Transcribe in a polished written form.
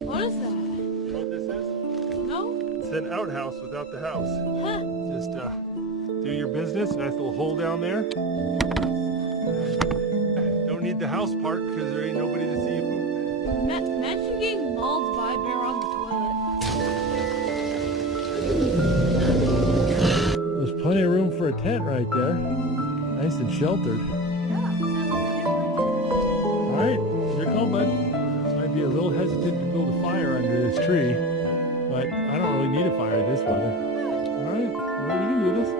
What is that? You know what this is? No? It's an outhouse without the house. Huh? Just do your business. Nice little hole down there. Don't need the house part because there ain't nobody to see you poop. Imagine getting mauled by a bear on the toilet. There's plenty of room for a tent right there. Nice and sheltered. Alright, your call, bud. Might be a little hesitant to build a fire under this tree, but I don't really need a fire this weather. Alright, well, you can do this.